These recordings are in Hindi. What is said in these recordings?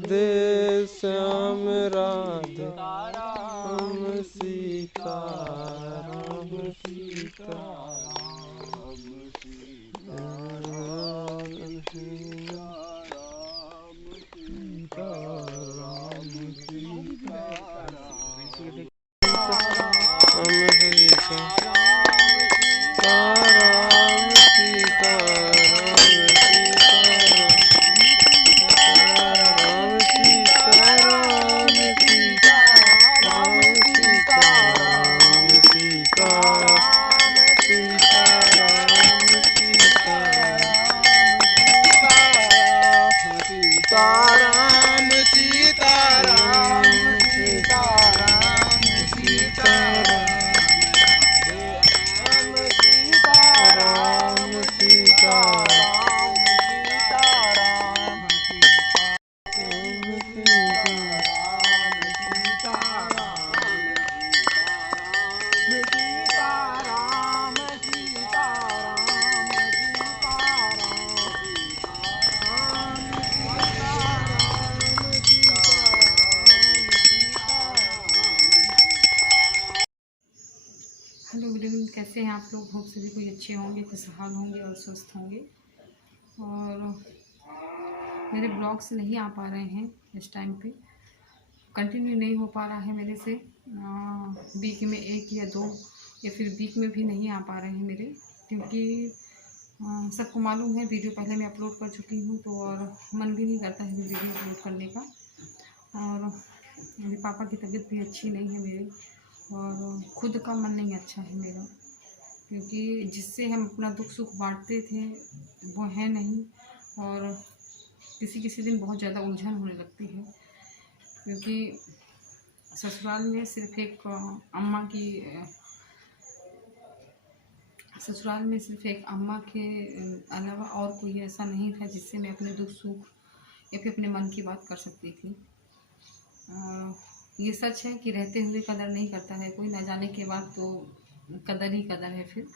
राधे श्याम राधे राम सीता राम सीता हेलो एवरीवन, कैसे हैं आप लोग। होप सभी कोई अच्छे होंगे, खुशहाल होंगे और स्वस्थ होंगे। और मेरे ब्लॉग्स नहीं आ पा रहे हैं इस टाइम पे, कंटिन्यू नहीं हो पा रहा है मेरे से। वीक में 1 या 2 या फिर वीक में भी नहीं आ पा रहे हैं मेरे, क्योंकि सबको मालूम है वीडियो पहले मैं अपलोड कर चुकी हूँ, तो और मन भी नहीं करता है वीडियो अपलोड करने का। और मेरे पापा की तबीयत भी अच्छी नहीं है मेरे, और खुद का मन नहीं अच्छा है मेरा, क्योंकि जिससे हम अपना दुख सुख बांटते थे वो है नहीं। और किसी दिन बहुत ज़्यादा उलझन होने लगती है, क्योंकि ससुराल में सिर्फ एक अम्मा के अलावा और कोई ऐसा नहीं था जिससे मैं अपने दुख सुख या फिर अपने मन की बात कर सकती थी। और ये सच है कि रहते हुए कदर नहीं करता है कोई, ना जाने के बाद तो कदर ही कदर है फिर।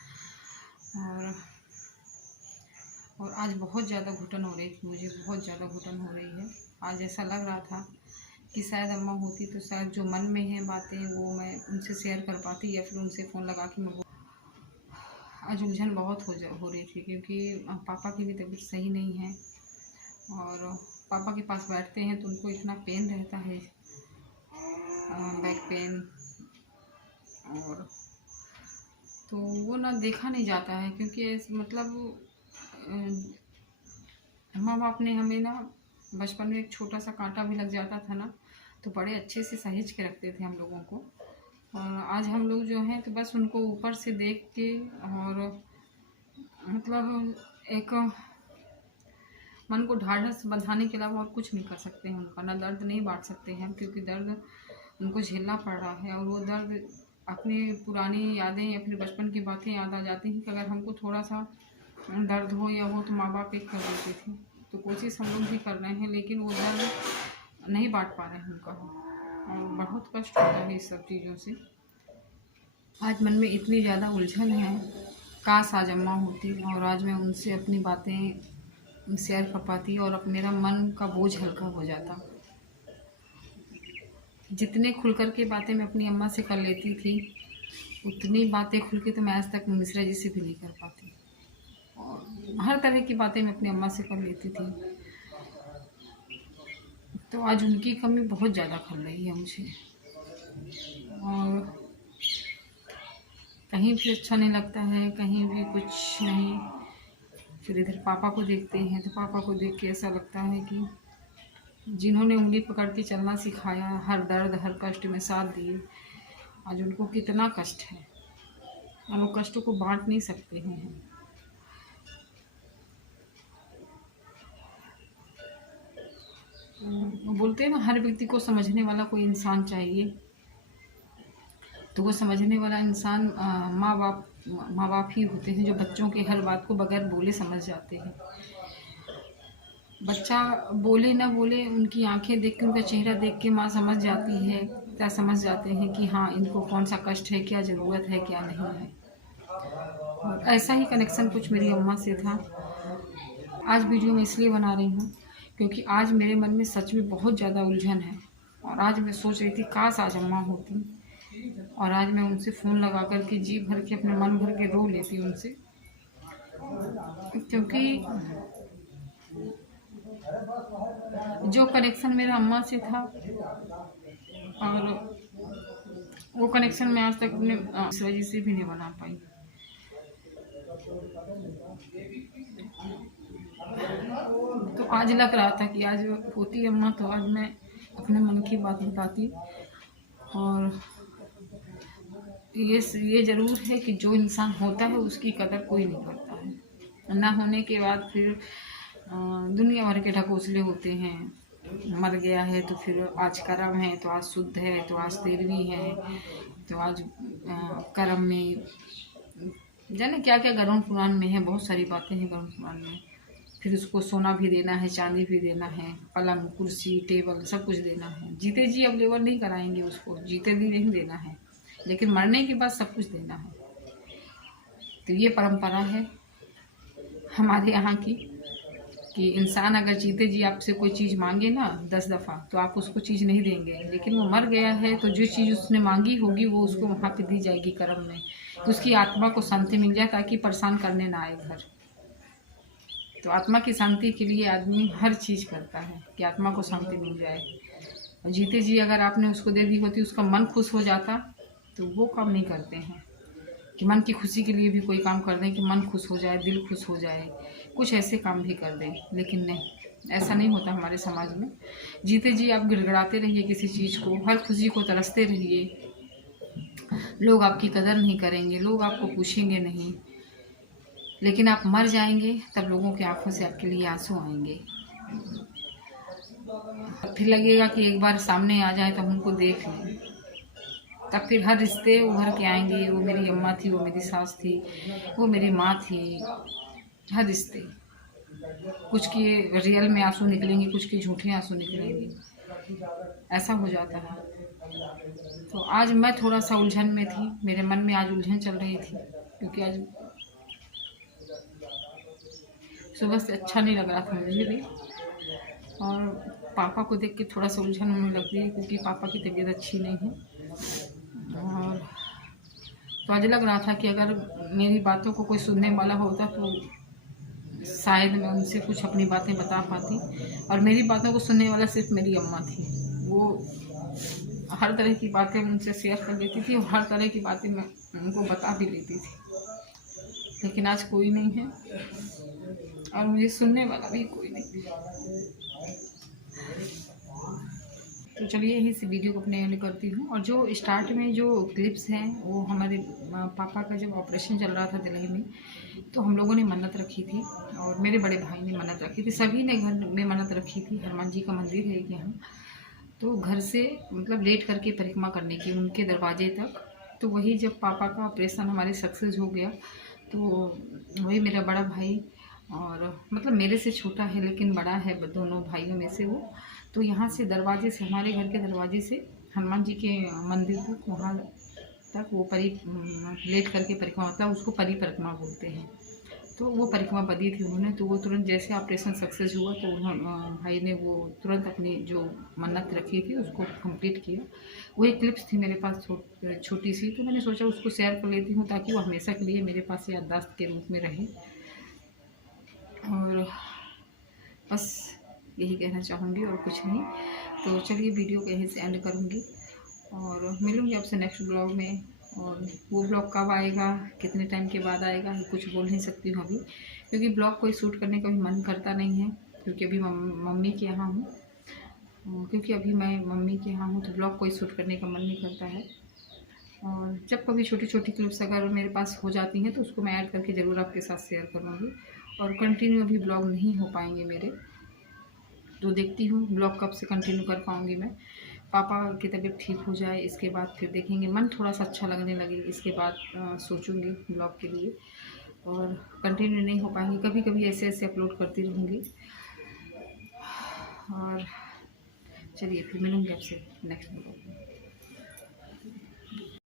और आज बहुत ज़्यादा घुटन हो रही थी, मुझे बहुत ज़्यादा घुटन हो रही है। आज ऐसा लग रहा था कि शायद अम्मा होती तो शायद जो मन में है बातें वो मैं उनसे शेयर कर पाती, या फिर उनसे फ़ोन लगा के मैं आज उलझन बहुत हो रही थी, क्योंकि पापा की भी तबीयत सही नहीं है। और पापा के पास बैठते हैं तो उनको इतना पेन रहता है, बैक पेन, और तो वो ना देखा नहीं जाता है, क्योंकि मतलब माँ बाप ने हमें ना बचपन में एक छोटा सा कांटा भी लग जाता था ना, तो बड़े अच्छे से सहेज के रखते थे हम लोगों को। और आज हम लोग जो हैं तो बस उनको ऊपर से देख के, और मतलब एक मन को ढाढ़स बंधाने के अलावा और कुछ नहीं कर सकते हैं उनका, ना दर्द नहीं बांट सकते हैं, क्योंकि दर्द उनको झेलना पड़ रहा है। और वो दर्द अपनी पुरानी यादें या फिर बचपन की बातें याद आ जाती हैं कि अगर हमको थोड़ा सा दर्द हो या वो तो माँ बाप एक कर देते थे। तो कोशिश हम लोग भी कर रहे हैं, लेकिन वो दर्द नहीं बांट पा रहे हैं उनका, और बहुत कष्ट हो रहा है इस सब चीज़ों से। आज मन में इतनी ज़्यादा उलझन है, काश आज अम्मा होती और आज मैं उनसे अपनी बातें शेयर कर पाती और अब मेरा मन का बोझ हल्का हो जाता। जितने खुलकर के बातें मैं अपनी अम्मा से कर लेती थी, उतनी बातें खुल के तो मैं आज तक मिश्रा जी से भी नहीं कर पाती। और हर तरह की बातें मैं अपनी अम्मा से कर लेती थी, तो आज उनकी कमी बहुत ज़्यादा खल रही है मुझे। और कहीं भी अच्छा नहीं लगता है, कहीं भी कुछ नहीं। फिर इधर पापा को देखते हैं तो पापा को देख के ऐसा लगता है कि जिन्होंने उंगली पकड़ के चलना सिखाया, हर दर्द हर कष्ट में साथ दिए, आज उनको कितना कष्ट है और वो कष्टों को बांट नहीं सकते हैं। वो बोलते हैं ना, हर व्यक्ति को समझने वाला कोई इंसान चाहिए, तो वो समझने वाला इंसान माँ बाप ही होते हैं, जो बच्चों के हर बात को बगैर बोले समझ जाते हैं। बच्चा बोले ना बोले, उनकी आंखें देख के, उनका चेहरा देख के माँ समझ जाती है, क्या समझ जाते हैं कि हाँ इनको कौन सा कष्ट है, क्या ज़रूरत है, क्या नहीं है। और ऐसा ही कनेक्शन कुछ मेरी अम्मा से था। आज वीडियो मैं इसलिए बना रही हूँ क्योंकि आज मेरे मन में सच में बहुत ज़्यादा उलझन है। और आज मैं सोच रही थी काश आज अम्मा होती, और आज मैं उनसे फ़ोन लगा कर के जी भर के अपने मन भर के रो लेती उनसे, क्योंकि जो कनेक्शन मेरा अम्मा से था और वो कनेक्शन मैं आज तक अपने इस वजह से भी नहीं बना पाई। तो आज लग रहा था कि आज होती अम्मा तो आज मैं अपने मन की बात बताती। और ये ज़रूर है कि जो इंसान होता है उसकी कदर कोई नहीं करता है। ना होने के बाद फिर दुनिया भर के ढकोसले होते हैं। मर गया है तो फिर आज कर्म है, तो आज शुद्ध है, तो आज 13वीं है, तो आज कर्म में जाने क्या क्या गरुड़ पुराण में है, बहुत सारी बातें हैं गरुड़ पुराण में। फिर उसको सोना भी देना है, चांदी भी देना है, पलंग कुर्सी टेबल सब कुछ देना है। जीते जी अवेलेबल नहीं कराएंगे उसको, जीते भी नहीं देना है, लेकिन मरने के बाद सब कुछ देना है। तो ये परंपरा है हमारे यहाँ की कि इंसान अगर जीते जी आपसे कोई चीज़ मांगे ना 10 दफ़ा तो आप उसको चीज़ नहीं देंगे, लेकिन वो मर गया है तो जो चीज़ उसने मांगी होगी वो उसको वहाँ पे दी जाएगी कर्म में, तो उसकी आत्मा को शांति मिल जाए ताकि परेशान करने ना आए घर। तो आत्मा की शांति के लिए आदमी हर चीज़ करता है कि आत्मा को शांति मिल जाए। और जीते जी अगर आपने उसको दे दी होती, उसका मन खुश हो जाता, तो वो काम नहीं करते हैं कि मन की खुशी के लिए भी कोई काम कर दें कि मन खुश हो जाए, दिल खुश हो जाए, कुछ ऐसे काम भी कर दें। लेकिन नहीं, ऐसा नहीं होता हमारे समाज में। जीते जी आप गिड़गिड़ाते रहिए किसी चीज़ को, हर खुशी को तरसते रहिए, लोग आपकी कदर नहीं करेंगे, लोग आपको पूछेंगे नहीं, लेकिन आप मर जाएंगे तब लोगों की आंखों से आपके लिए आंसू आएंगे। फिर लगेगा कि एक बार सामने आ जाए तो हम उनको देख लें, तब फिर हर रिश्ते उभर के आएंगे। वो मेरी अम्मा थी, वो मेरी सास थी, वो मेरी माँ थी, हर रिश्ते। कुछ के रियल में आंसू निकलेंगे, कुछ के झूठे आंसू निकलेंगे, ऐसा हो जाता है। तो आज मैं थोड़ा सा उलझन में थी, मेरे मन में आज उलझन चल रही थी, क्योंकि आज सुबह से अच्छा नहीं लग रहा था मुझे भी, और पापा को देख के थोड़ा सा उलझन होने लगती है, क्योंकि पापा की तबीयत अच्छी नहीं है। और तो आज लग रहा था कि अगर मेरी बातों को कोई सुनने वाला होता तो शायद मैं उनसे कुछ अपनी बातें बता पाती। और मेरी बातों को सुनने वाला सिर्फ मेरी अम्मा थी। वो हर तरह की बातें उनसे शेयर कर लेती थी और हर तरह की बातें मैं उनको बता भी लेती थी, लेकिन आज कोई नहीं है और मुझे सुनने वाला भी कोई नहीं। तो चलिए यही से वीडियो को अपने एंड करती हूँ। और जो स्टार्ट में जो क्लिप्स हैं वो हमारे पापा का जब ऑपरेशन चल रहा था दिल्ली में, तो हम लोगों ने मन्नत रखी थी और मेरे बड़े भाई ने मन्नत रखी थी, सभी ने घर में मन्नत रखी थी। हनुमान जी का मंदिर है यहाँ, तो घर से मतलब लेट करके परिक्रमा करने की उनके दरवाजे तक। तो वही जब पापा का ऑपरेशन हमारे सक्सेस हो गया, तो वही मेरा बड़ा भाई, और मतलब मेरे से छोटा है लेकिन बड़ा है दोनों भाइयों में से वो, तो यहाँ से दरवाजे से, हमारे घर के दरवाजे से हनुमान जी के मंदिर तक, वहाँ तक वो लेट करके परिक्रमा, मतलब उसको परिक्रमा बोलते हैं। तो वो परिक्रमा बदी थी उन्होंने, तो वो तुरंत जैसे ऑपरेशन सक्सेस हुआ तो भाई ने वो तुरंत अपनी जो मन्नत रखी थी उसको कंप्लीट किया। वो एक क्लिप्स थी मेरे पास छोटी सी, तो मैंने सोचा उसको शेयर कर लेती हूँ ताकि वो हमेशा के लिए मेरे पास याददाश्त के रूप में रहे। और बस यही कहना चाहूँगी और कुछ नहीं। तो चलिए वीडियो को यहीं से एंड करूँगी और मिलूँगी आपसे नेक्स्ट ब्लॉग में। और वो ब्लॉग कब आएगा, कितने टाइम के बाद आएगा, ये कुछ बोल नहीं सकती हूँ अभी, क्योंकि ब्लॉग कोई शूट करने का भी मन करता नहीं है, क्योंकि अभी मम्मी के यहाँ हूँ। क्योंकि अभी मैं मम्मी के यहाँ हूँ तो ब्लॉग कोई शूट करने का मन नहीं करता है। और जब कभी छोटी छोटी क्लिप्स अगर मेरे पास हो जाती हैं तो उसको मैं ऐड करके ज़रूर आपके साथ शेयर करूँगी। और कंटिन्यू अभी ब्लॉग नहीं हो पाएंगे मेरे, तो देखती हूँ ब्लॉग कब से कंटिन्यू कर पाऊँगी मैं। पापा की तबीयत ठीक हो जाए इसके बाद फिर देखेंगे, मन थोड़ा सा अच्छा लगने लगे इसके बाद सोचूंगी ब्लॉग के लिए। और कंटिन्यू नहीं हो पाएंगे, कभी कभी ऐसे ऐसे अपलोड करती रहूँगी। और चलिए फिर मिलूँगी आपसे नेक्स्ट ब्लॉग में।